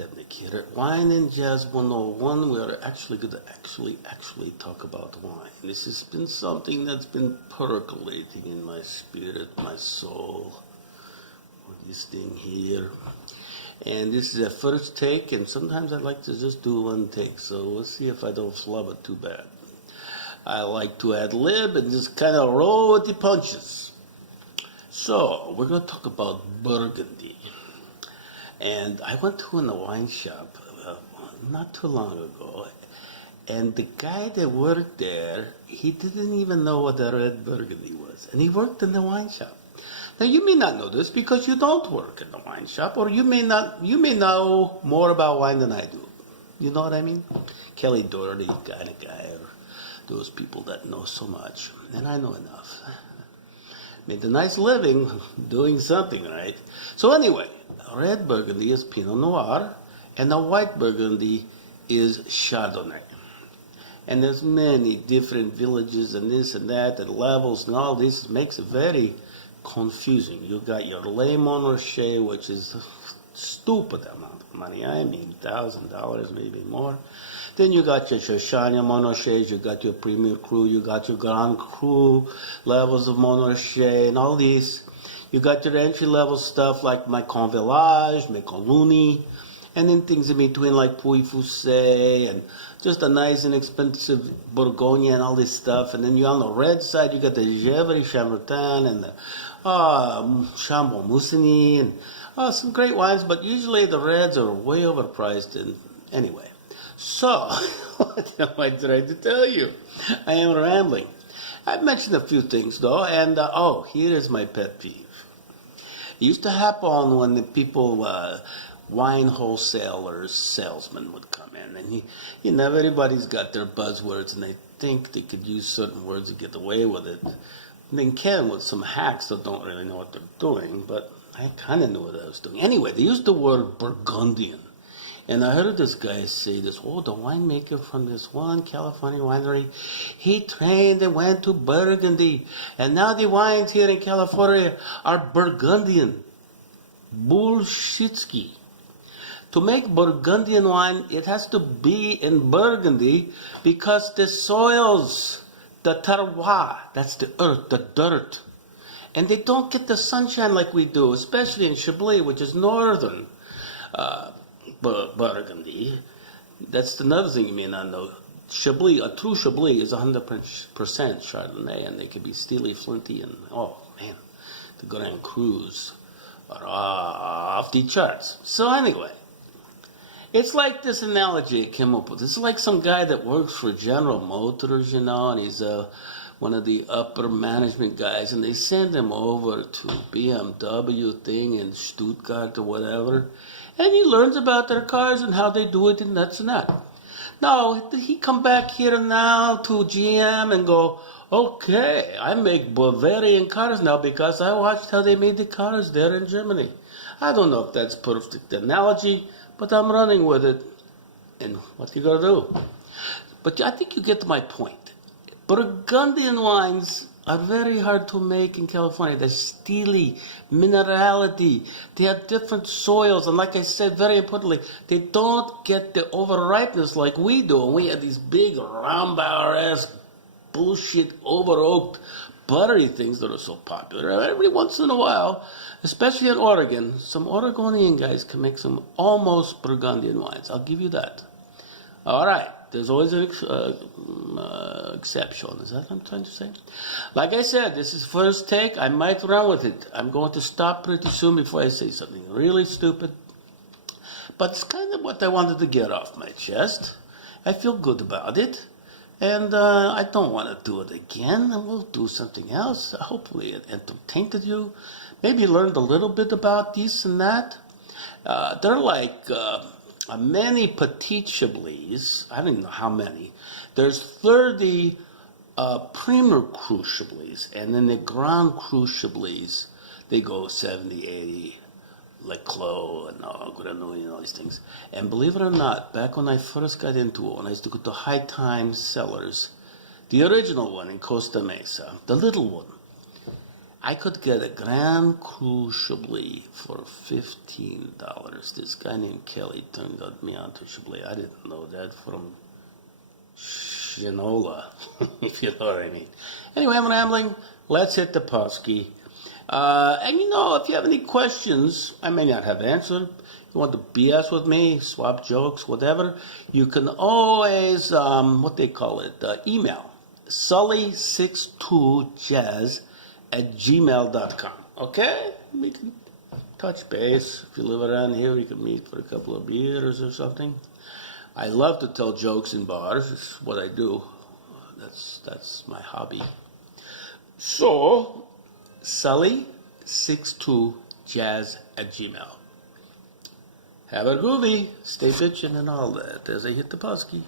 Stepnick here at Wine and Jazz 101. We're actually going to actually talk about wine. This has been something that's been percolating in my spirit, my soul, this thing here. And this is a first take, and sometimes I like to just do one take, so we'll see if I don't flub it too bad. I like to ad lib and just kind of roll with the punches. So, we're going to talk about Burgundy. And I went to a wine shop not too long ago, and the guy that worked there, he didn't even know what a red Burgundy was, and he worked in the wine shop. Now you may not know this because you don't work in the wine shop, or you may know more about wine than I do. You know what I mean? Kelly Doherty kind of guy, or those people that know so much, and I know enough. Made a nice living doing something, right? So anyway, red Burgundy is Pinot Noir, and the white Burgundy is Chardonnay. And there's many different villages and this and that and levels and all this makes it very confusing. You got your Le Montrachet, which is a stupid amount of money. I mean, $1,000, maybe more. Then you got your Shoshana Montrachets, you got your Premier Cru, you got your Grand Cru levels of Montrachet and all these. You got your entry-level stuff like Macon Village, Macon Luni, and then things in between like Puy Foussé and just a nice inexpensive Bourgogne and all this stuff. And then you on the red side, you got the Gevrey Chambertin and the Chambon Moussini and some great wines, but usually the reds are way overpriced. And anyway, so what am I trying to tell you? I am rambling. I've mentioned a few things though, and here is my pet peeve. It used to happen when the people, wine wholesalers, salesmen would come in, and everybody's got their buzzwords, and they think they could use certain words to get away with it. And they can with some hacks that don't really know what they're doing, but I kind of knew what I was doing. Anyway, they used the word Burgundian. And I heard this guy say this, the winemaker from this one California winery, he trained and went to Burgundy. And now the wines here in California are Burgundian. Bullshitsky. To make Burgundian wine, it has to be in Burgundy because the soils, the terroir, that's the earth, the dirt. And they don't get the sunshine like we do, especially in Chablis, which is northern Burgundy. That's another thing you may not know. Chablis, a true Chablis is 100% Chardonnay, and they can be steely, flinty, and the Grand Crus are off the charts. So anyway, it's like this analogy I came up with. It's like some guy that works for General Motors, and he's one of the upper management guys, and they send him over to BMW thing in Stuttgart or whatever, and he learns about their cars and how they do it and that's and that. Now, he come back here now to GM and go, okay, I make Bavarian cars now because I watched how they made the cars there in Germany. I don't know if that's perfect analogy, but I'm running with it. And what you gotta do? But I think you get my point. Burgundian wines are very hard to make in California. They're steely, minerality. They have different soils. And like I said, very importantly, they don't get the overripeness like we do. And we have these big Rambauer-esque bullshit over-oaked buttery things that are so popular. Every once in a while, especially in Oregon, some Oregonian guys can make some almost Burgundian wines. I'll give you that. All right. There's always an exception. Is that what I'm trying to say? Like I said, this is first take. I might run with it. I'm going to stop pretty soon before I say something really stupid. But it's kind of what I wanted to get off my chest. I feel good about it. And I don't want to do it again. And we'll do something else. Hopefully it entertained you. Maybe learned a little bit about this and that. They're like... many petite Chablis, I don't know how many. There's 30 Premier Cru Chablis, and then the Grand Cru Chablis, they go 70, 80, like Clos and Grenouille and all these things. And believe it or not, back when I first got into it, when I used to go to High Times Cellars, the original one in Costa Mesa, the little one, I could get a Grand Cru Chablis for $15. This guy named Kelly turned me on to Chablis. I didn't know that from Shinola, if you know what I mean. Anyway, I'm rambling. Let's hit the Posky. And if you have any questions, I may not have answered. You want to BS with me, swap jokes, whatever, you can always, email sully62jazz@gmail.com. Okay? We can touch base. If you live around here, we can meet for a couple of beers or something. I love to tell jokes in bars. It's what I do. That's my hobby. So, sully62jazz@gmail. Have a groovy, stay bitchin' and all that as I hit the Posky.